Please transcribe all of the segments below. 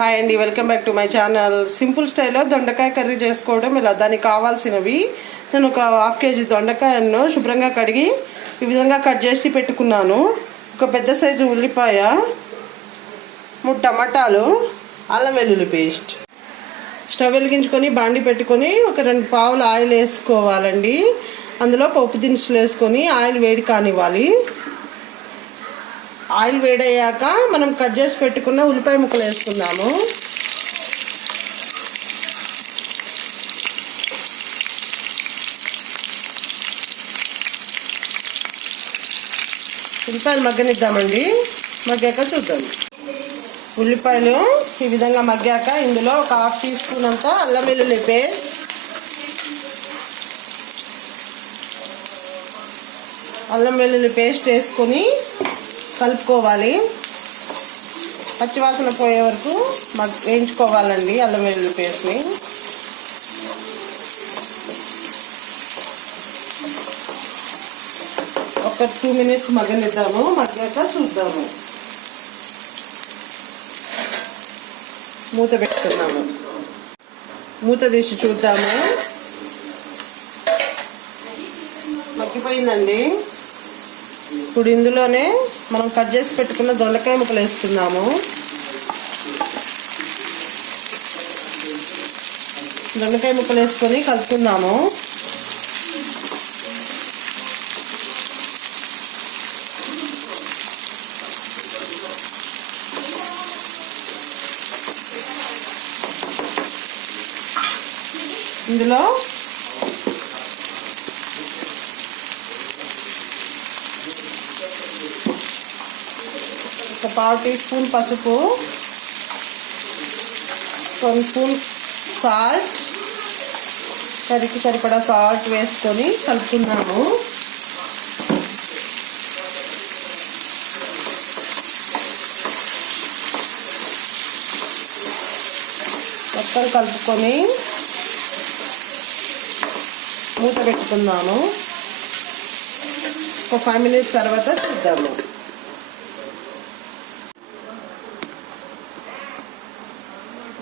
Hi అండి welcome back to my channel. Simple స్టైల్లో దొండకాయ కర్రీ చేసుకోవడం ఇలా దానికి కావాల్సినవి. నేను ఒక హాఫ్ కేజీ దొండకాయను శుభ్రంగా కడిగి ఈ విధంగా కట్ చేసి పెట్టుకున్నాను. ఒక పెద్ద సైజు ఉల్లిపాయ మూడు టమాటాలు అల్లం వెల్లుల్లి పేస్ట్. స్టవ్ వెలిగించుకొని బాండి పెట్టుకొని ఒక రెండు పావులు ఆయిల్ వేసుకోవాలండి. అందులో పప్పు దినుసులు వేసుకొని ఆయిల్ వేడి కానివ్వాలి. ఆయిల్ వేడయ్యాక మనం కట్ చేసి పెట్టుకున్న ఉల్లిపాయ ముక్కలు వేసుకుందాము. ఉల్లిపాయలు మగ్గనిద్దామండి. మగ్గాక చూద్దాం. ఉల్లిపాయలు ఈ విధంగా మగ్గాక ఇందులో ఒక హాఫ్ టీ స్పూన్ అంత అల్లం వెల్లుల్లి పేస్ట్. అల్లం వెల్లుల్లి పేస్ట్ వేసుకొని కలుపుకోవాలి. పచ్చివాసన పోయే వరకు మాకు వేయించుకోవాలండి అల్లం వెల్లుల్లి పేస్ట్ని. ఒక టూ మినిట్స్ మగ్గనిద్దాము మగ్గాక చూద్దాము. మూత పెట్టుకున్నాము. మూత తీసి చూద్దాము. మగ్గిపోయిందండి. ఇప్పుడు ఇందులోనే మనం కట్ చేసి పెట్టుకున్న దొండకాయ ముక్కలు వేసుకుందాము. దొండకాయ ముక్కలు వేసుకొని కలుపుకుందాము. ఇందులో ఒక పావు టీ స్పూన్ పసుపు వన్ స్పూన్ సాల్ట్. కరికి సరిపడా సాల్ట్ వేసుకొని కలుపుకున్నాము మొత్తం కలుపుకొని మూత పెట్టుకున్నాను ఒక ఫైవ్ మినిట్స్ తర్వాత చూద్దాము.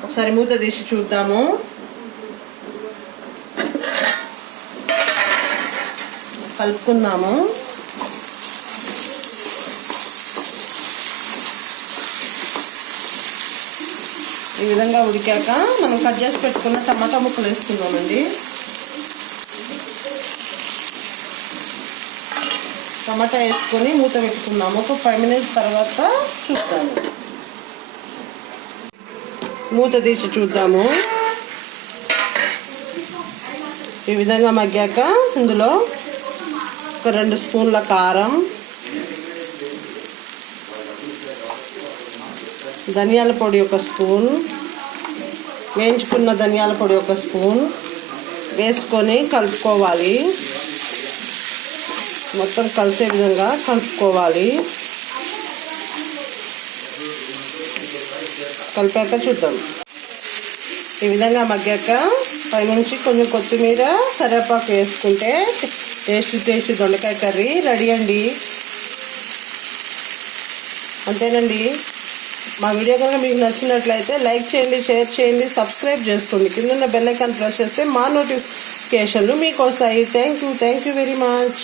ఒకసారి మూత తీసి చూద్దాము. కలుపుకుందాము. ఈ విధంగా ఉడికాక మనం కట్ చేసి పెట్టుకున్న టమాటా ముక్కలు వేసుకుందామండి. టమాటా వేసుకొని మూత పెట్టుకున్నాము. ఒక ఫైవ్ మినిట్స్ తర్వాత చూస్తాము మూత తీసి చూద్దాము. ఈ విధంగా మగ్గాక ఇందులో ఒక రెండు స్పూన్ల కారం ధనియాల పొడి ఒక స్పూన్ వేయించుకున్న ధనియాల పొడి ఒక స్పూన్ వేసుకొని కలుపుకోవాలి. మొత్తం కలిసే విధంగా కలుపుకోవాలి. కలిపాక చూద్దాం. ఈ విధంగా మగ్గాక పైనుంచి కొంచెం కొత్తిమీర కరివేపాకు వేసుకుంటే టేస్ట్ టేస్ట్ దొండకాయ కర్రీ రెడీ అండి. అంతేనండి. మా వీడియో కనుక మీకు నచ్చినట్లయితే లైక్ చేయండి షేర్ చేయండి సబ్స్క్రైబ్ చేసుకోండి. కింద బెల్ ఐకాన్ ప్రెస్ చేస్తే మా నోటిఫికేషన్లు మీకు వస్తాయి. Thank you thank you very much.